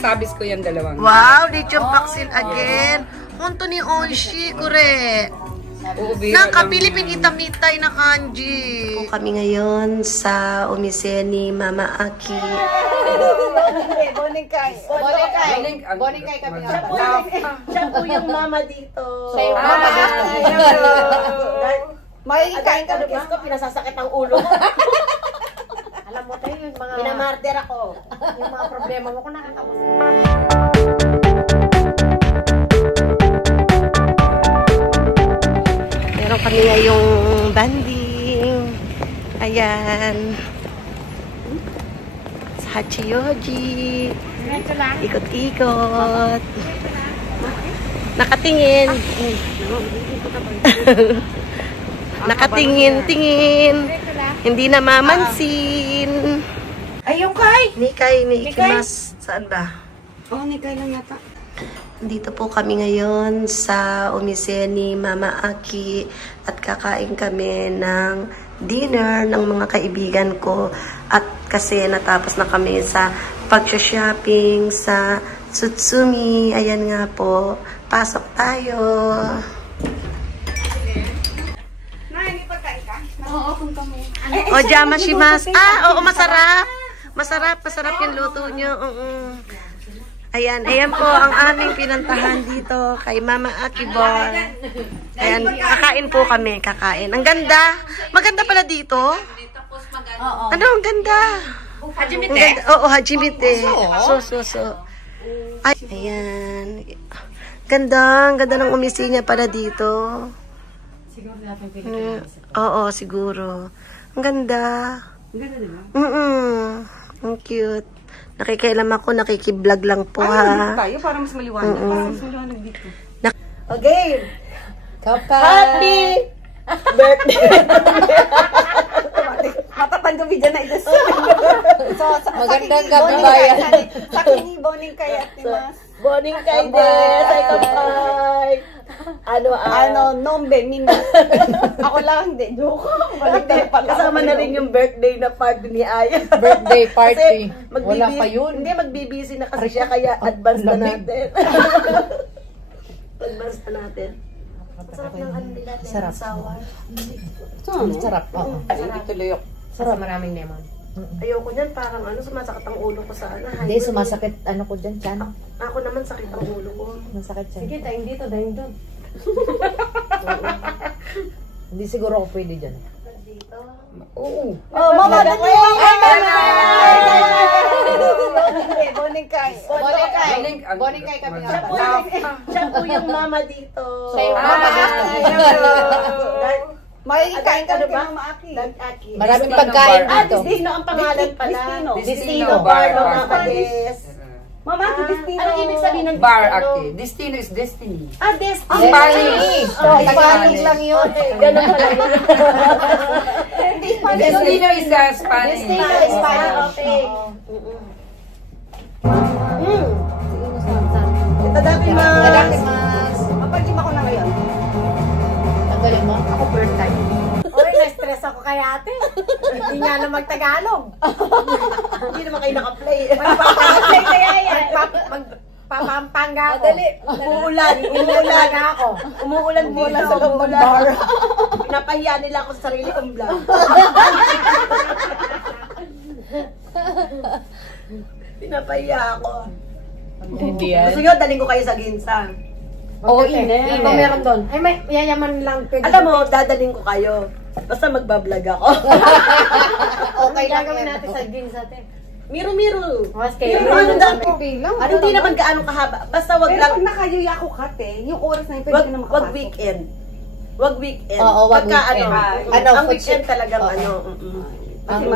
sinasabis ko yung dalawang. Wow, lechon paksiw again. Hunto ni Onshi, kure. Naka-Pilipin itamitay na kanji. Kami ngayon sa umise ni Mama Aki. Boningkay. Boningkay kami. Siya po yung mama dito. Siya yung mama dito. Makikikain ka ng ko, pinasasakit ang ulo. Alam mo tayo yung mga... Pinamartir ako. Yung mga problema mo kung nakatapos. Meron kami ngayong banding. Ayan. Sa Hachiyoji. Ikot-ikot. Nakatingin. Nakatingin-tingin. Hindi na mamansin. Ayun kay! Nikay, ni Ikimas. Saan ba? Oh, Nikay lang yata. Dito po kami ngayon sa umise ni Mama Aki at kakain kami ng dinner ng mga kaibigan ko at kasi natapos na kami sa pag-shopping sa Tsutsumi. Ayan nga po. Pasok tayo. Oo, punta mo. O, jamashimasu. Ah, oo, masarap. Masarap yung luto nyo. Ayan, ayan po ang aming pinantahan dito kay Mama Aki Bar. Ayan, kakain po kami, kakain. Ang ganda. Maganda pala dito. Ano, ang ganda. Hajimite? Oo, hajimite. So. Ay, ayan. Ganda, ang ganda ng umisi niya pala dito. Oo, siguro. Ang ganda. Ang ganda, diba? Ang cute. Nakikialam ako, nakikiblog lang po, ha? Tayo para mas maliwanag. Mas maliwanag dito. Okay. Happy birthday! Matatanggabi dyan na ito. Magandang gabi bayan. Sa kini Boningkay at Timas. Boningkay din! Say kapay! Ano, nombe, mina. Ako lang, hindi. Joke. kasama na rin yung birthday na party ni Aya. Birthday party. Kasi Wala pa yun. Hindi, magbibisi na kasi siya, kaya advance na natin. Advance na natin. Sarap ng ano nila. Sarap. Sarap. Oo. Sarap. Maraming lemon. Ayoko niyan, parang sumasakit ang ulo ko sa Hindi, sumasakit ko dyan, chan. Ako naman sakit ang ulo ko. Masakit chan. Sige, tayong dito, tayong doon. Hindi siguro ako pwede dyan. Oo. Oh, mama, dali! Boningkay. Boningkay kami. Siya po yung mama dito. Siya yung mama dito. Makikikain ka ng Mama Aki. Maraming pagkain dito. Destino ang pangalan pala. Destino Bar ng Mama Des. Mama Aki, Destino. Ano ibig sabihin ng Bar Aki. Destino is destiny. Ah, Destiny. Spanish. Spanish lang yun. Ganun pala yun. Destino is the Spanish. Destino is Spanish. Okay. Itadakimasu. Mapag-gym ako na ngayon. Tanggalin mo? Ako first time. Oy, na-stress ako kay ate. Hindi nga na mag-Tagalog. Hindi naman kayo naka-play. Magpapaplay kaya yan. Magpapampanga ako. Dali. Umuulan ako. Umuulan dito. sa loob ng bar. Pinapahiya nila ako sa sarili kong vlog. Pinapahiya ako. Hindi yan. Gusto nyo, daling ko kayo sa Ginsa. Oo, ine. Kung meron doon. Ay, may yayaman lang. Alam mo, dadaling ko kayo. Basta magbablog ako. Okay lang Gagawin yan. natin sa Ginsa, te. Miro-miro. Mas kayo. Ano lang po? Lang. Hindi naman gaano kahaba. Basta wag Pero lang. pag nakayuya ko ka, te, yung oras na yun, pwede Wag, ka na wag makapasok. weekend. Wag weekend. Oo, wag Pagka, weekend. ang weekend talagang Kasi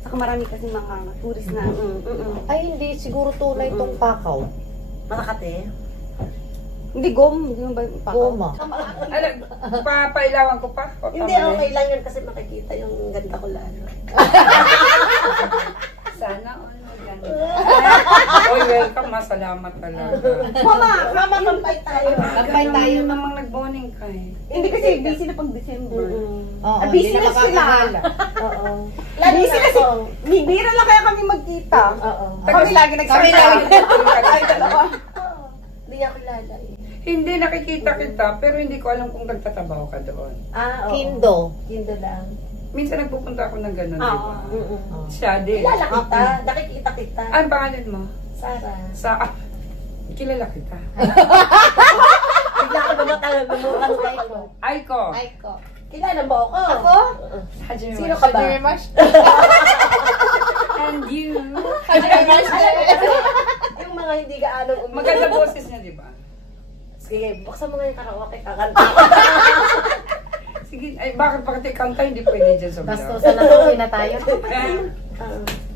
saka marami kasi mga tourist na. Ay, hindi. Siguro tulay itong Pakaw. Makakate. Hindi, hindi mo ba yung pakaw? Goma. Papailawan ko pa. Hindi, okay lang yun kasi makikita yung ganda ko lalo. Sana all maganda. Oy, welcome. Masalamat talaga. Mama, kampay tayo. Kampay tayo namang nagboning kay. Hindi kasi busy na pang December. Oo, busy hindi na sila. makakakala. Oo. Busy kasi, bira lang kaya kami magkita. Oo. Kami lagi Kami nagsasabi. lang. Hindi nakikita kita, pero hindi ko alam kung nagtatrabaho ka doon. Ah, oo. Kindo. Kindo lang. Minsan nagpupunta ako ng gano'n, di ba? Oo. Siya din. Kilala kita. Nakikita kita. Ang pangalan mo? Sarah. Kilala kita. Bigla ko lumatang kay ko. Aiko. Ay ko. Kilala mo ako? Ako? Hajime Sino Mash. ka ba? And you. Yung mga hindi gaano Maganda boses niya, di ba? Sige, buksan mo nga yung karaoke, kakanta. Sige, ay bakit pagkati kanta hindi pwede dyan sa vlog? Bastusan na tuloy na tayo.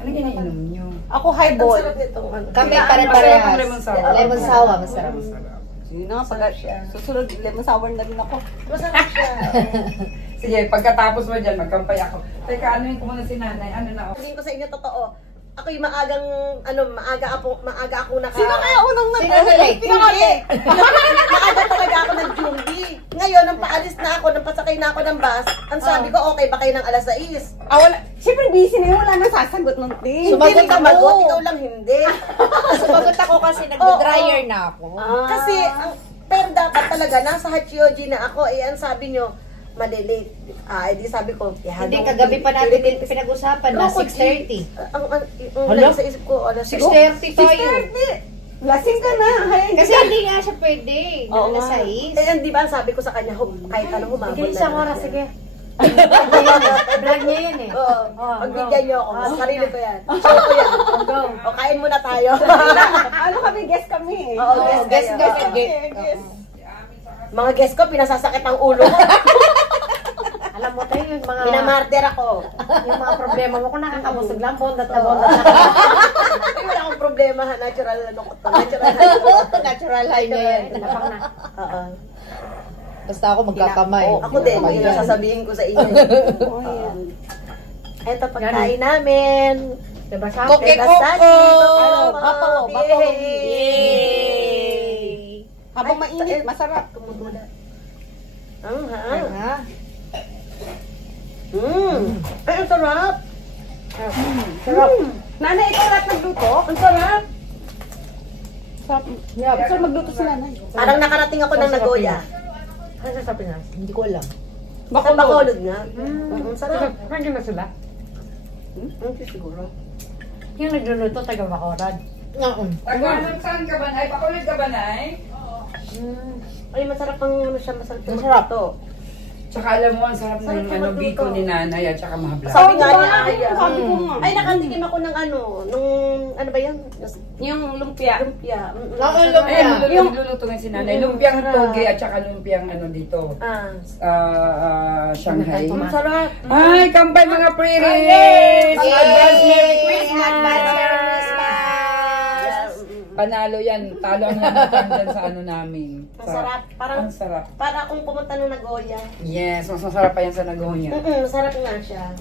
Ano ginainom nyo? Ako Ang highball. sarap nitong ano. Kami Masarap pare-parehas. ang lemon sour. Lemon sour, masarap. Sige na, pag susunod, lemon sour na rin ako. Masarap siya. Sige, pagkatapos mo dyan, magkampay ako. Teka, ano yung kumuna si nanay? Ano na ako? Sabihin ko sa inyo totoo. Ako yung maaga ako naka... Sino kaya unang Sino nag-like? Pinakali! Maaga talaga ako nag-jumbi. Ngayon, nang paalis na ako, nang pasakay na ako ng bus, ang sabi ko, okay ba kayo ng alas 6? Wala. Siyempre busy na yun, wala nang sasagot ng ting. Hindi ka magot, ikaw lang hindi. Sumagot ako kasi nagdo-dryer na ako. Kasi, pero dapat talaga, nasa Hachioji na ako, ang sabi nyo, malilate. Edi sabi ko, Hindi, kagabi pa natin din pinag-usapan na 6:30. Ang Hala? sa isip ko, alas 6:30 tayo. Lasing ka na. Kasi hindi nga siya pwede. Oo Alas nga. 6. Eh, di ba sabi ko sa kanya, kahit anong humabol Sige, na. isang oras, sige. Vlog niya yan eh. Oo. Pagbigyan niyo ako. Sarili ko yan. Show ko yan. O, kain muna tayo. Ano kami, guest kami eh. Oo, guess Guest. Mga guest ko, pinasasakit ang ulo ko. Alam mo tayo yung mga... Pinamarter ako. Yung mga problema mo kung nakakabusog lang, bondat na bondat na. Ay, wala akong problema. Natural ano ko to. Natural. Natural high na yan. Napang na. Oo. Basta ako magkakamay. Ako din. Yun ang sasabihin ko sa inyo. Oh, yan. Ito pagkain namin. Diba siya? Koke Versace. Koko! Bapaw. Yay! Habang mainit, masarap. Kumudula. Ah, Ay, ang sarap. Sarap. Nanay, ikaw lahat nagluto? Ang sarap. Sarap. Yeah, sarap magluto si nanay. Parang nakarating ako ng Nagoya. Ano sa Pinas? hindi ko alam. Sa Bacolod nga. Ang sarap. Nandiyan ba sila? Hindi siguro. Yung nagluluto, taga Bacorad. Taga, saan ka ba, Nay? Pakulit ka ba, Nay? Ay, masarap ang ano siya, masarap yung Masarap. magluto. Tsaka alam mo, ang sarap ng Sarap ng biko magluto. ni nanay at tsaka mahabla. Sabi nga diba? niya, Aya. Sabi ko nga. Ay, nakatikim ako ng ano ba yan? Yung lumpia. Lumpia. Ayun, yung luluto nga si nanay. Lumpiang toge at tsaka lumpiang ano dito. Shanghai. Ang sarap. Ay, kampay mga pre-reads! Advance Merry Christmas! Advance Merry Christmas! Panalo yan. Talo ang lamatan dyan sa ano namin. Ang sarap. Ang sarap. Para akong pumunta ng Nagoya. Yes, mas masarap pa yan sa Nagoya. Masarap nga siya.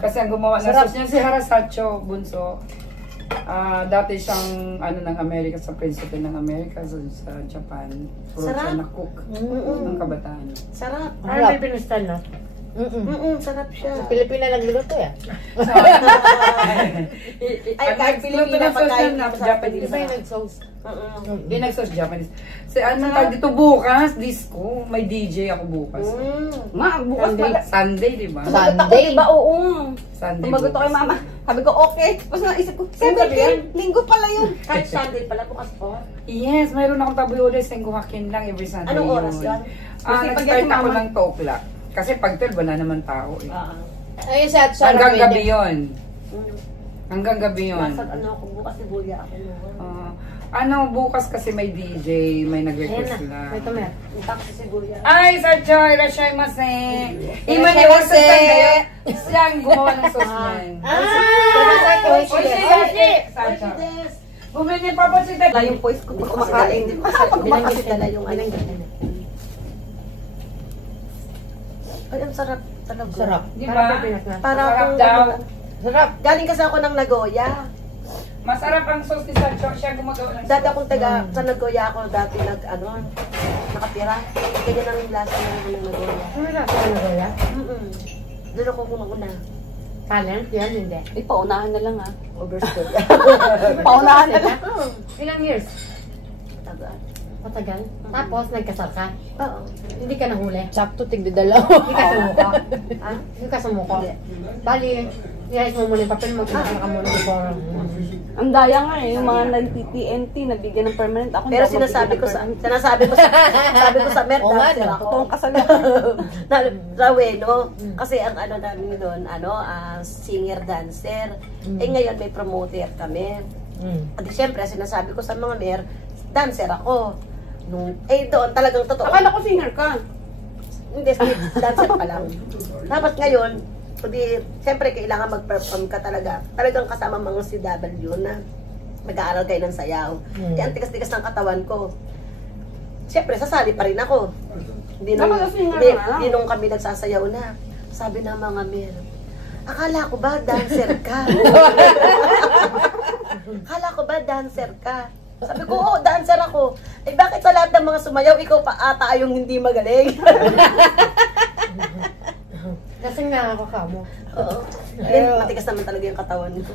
Kasi ang gumawa ng sauce niya si Harasacho Bunso. Dati siyang ano ng Amerika, sa Princeton ng Amerika sa Japan. Puro siya Sarap. na cook ng kabataan. Sarap. Ano may pinustan, no? Sarap siya. Pilipina nagluluto yan. Ay, kahit Pilipina pagkain na masarap Japanese. Iba yung nag-sauce. Yung nag-sauce Japanese. Si ano tawag dito bukas, disco. May DJ ako bukas. Ma, bukas pala. Sunday, di ba? Sunday. Diba, oo. Sunday Tumagot ako kay bukas. mama. Sabi ko, okay. Tapos naisip ko, Saan gabi yan? 17, linggo pala yun. Kahit Sunday pala bukas po. Yes, mayroon akong tabuyodes ng guhakin lang every Sunday. Anong oras yan? Kasi pag Nag-start yan si ako mama. ng 2 o'clock. Kasi pag 12, wala naman tao eh. Ayun sa Hanggang gabi yun. Hanggang gabi yun. Nasa ano ako bukas ni Buya ako. Ano, bukas kasi may DJ, may nag-request lang. Ito, Mer. Punta ko si Buya. Ay, Sarcho, irashaimase. Ima ni Irashaimase. Wasan kayo. Siya ang gumawa ng sauce niyan. Oishi, Sarcho. Bumili niya pa po si Wala yung voice ko pag kumakain. Di ba? Pag kumakain Kasi dala yung ano. Ay, ang sarap. Talaga. Sarap. Di Parang ba? sa Pinas na. Para Sarap akong daw. Sarap. Galing kasi ako ng Nagoya. Masarap ang sauce ni Sarcho. Siya gumagawa ng Dati akong taga sa Nagoya ako dati nakatira. Ganyan ang lasa ng Nagoya. Ano na sa Nagoya? Doon ako kumauna. Talent? Yan, hindi. Eh, paunahan na lang ah. Overstood. Paunahan na lang. Ilang years? Taga. Matagal. Tapos, nagkasal ka. Oo. Hindi ka nahuli. Sakto, tigdadalaw. Hindi ka sumuko. Ha? Hindi ka sumuko. Hindi. Bali, nihayos mo muna yung papel mo. Kinakala ka muna before. Ang daya nga eh, yung mga nag-TNT, nabigyan ng permanent. Ako, Pero hindi ako sinasabi mabigyan ko ng sa, permanent. sabi ko sa Mer, Oo nga, dancer no? ako. Totoong kasal Sa Weno, kasi ang ano namin doon, singer, dancer. Eh ngayon may promoter kami. At siyempre, sinasabi ko sa mga Mer, dancer ako. Doon talagang totoo. Akala ko singer ka. Hindi, dancer pa lang. Tapos ngayon, siyempre kailangan mag-perform ka talaga. Talagang kasama mga CW na mag-aaral kayo ng sayaw. Kaya ang tigas-tigas ng katawan ko. Siyempre, sasali pa rin ako. Hindi nung kami nagsasayaw na. Sabi ng mga Mer, akala ko ba dancer ka? Akala ko ba dancer ka? Sabi ko, oo, dancer ako. Eh, bakit sa lahat ng mga sumayaw, ikaw pa ata yung hindi magaling? Kasi nga ako ka mo. Oo. Then, matigas naman talaga yung katawan ko.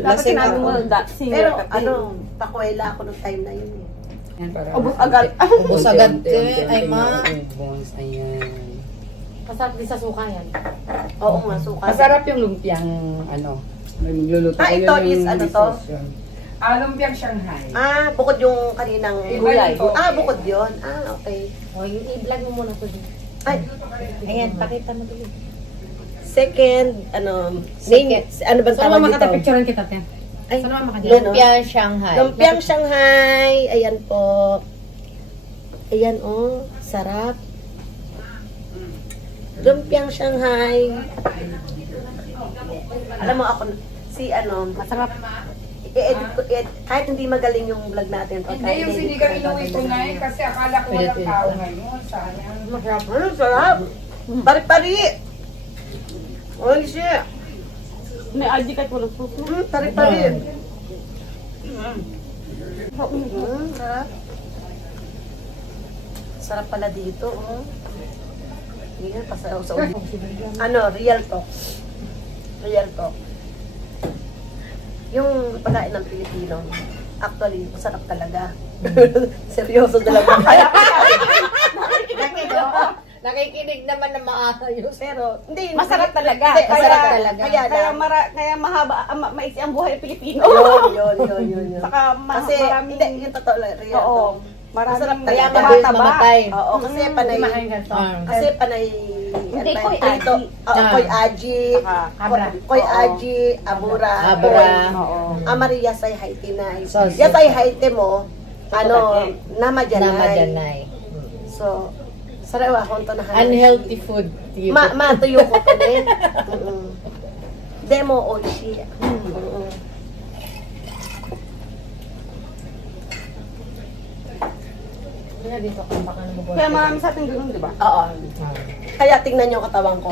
Dapat sinabi mo, singer Pero, ka. pakwela ako nung time na yun eh. Yan, para Ubus agad. Ubus agad, ay ma. Ubus, ayan. Masarap din sa suka yan. Oo nga, suka. Masarap yung lumpiang, nagluluto ko ito yun is yung ano to? dishes yun. Lumpiang Shanghai. Bukod yung kaninang Gulay. bukod yun. Okay. O, i-vlog mo muna to din. Ay, Ayan, pakita mo dito. second, Second. ano bang Saan tawag mo dito? makatapicturean kita, Tia? Ay, Saan mo makadito? yan, Lumpia Shanghai. Lumpiang Shanghai. Ayan po. Ayan, sarap. Lumpiang Shanghai. Alam mo ako, masarap. I-edit ko, kahit hindi magaling yung vlog natin. Hindi yung sinigang inuwi ko na kasi akala ko walang tao ngayon. Sayang. Masarap. Sarap. Pari-pari. Holy shit. May aji kahit walang suso. Pari-pari. Sarap. Sarap pala dito, Yan, pasayaw sa ulit. Real talk. Real talk. Yung pagkain ng Pilipino, actually, masarap talaga. Seryoso talaga. Nakikinig naman na maayos. Pero, hindi. Masarap talaga. Hindi, Masarap talaga. Kaya mahaba, maiksi ang buhay ng Pilipino. Yun. Saka Kasi, maraming... hindi, yung totoo lang, real Oo. talk. Maraming Kaya mabilis tumataba. mamatay. Oo, kasi panay, kasi panay, Hindi, panay- Koy ito, Aji. Koy Aji, Abra. Koy Aji, Abura, Abra. Oo. Maria say Haiti na. So, Ya say Haiti mo, namajanay. Namajanay. So, sarawa akong to na Unhealthy food. Matuyo ko to din. Demo oishi. Kaya dito ka baka nabubuhay. Kaya marami sa ating ganun, di ba? Oo. Kaya tingnan yung katawan ko.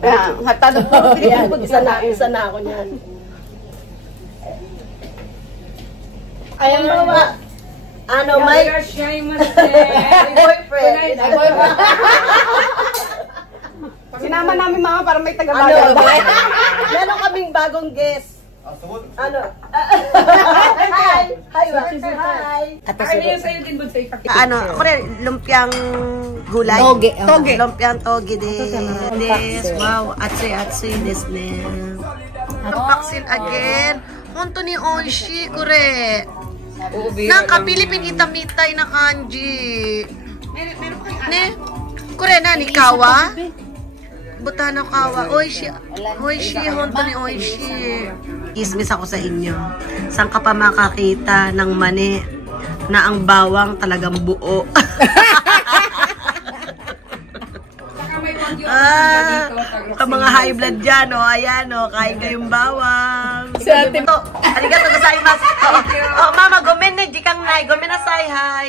Kaya, hatado po. Yan, isa na ako niyan. Ayan ba? May boyfriend. Sinama namin mga para may taga-baga. Meron kaming bagong guest. Hi! Hi! Sa'yo din, Bud, sa ipakita. Lumpiang gulay. Toge. Lumpiang toge des. Wow, atsui desu ne. Unboxing again. Honto ni Onshi, kure. Naka-Pilipin itamitay na kanji. Ne? Kure na ni kawa? Butano kawa. Oishi, honto ni Oishi. Ismis ako sa inyo. Saan ka pa makakita ng mani na ang bawang talagang buo? Sa mga high blood dyan, ayan, kain kayong bawang. Arigato gozaimasu. Mama, gomen ne, jikang nai. Gomen nasai, hi.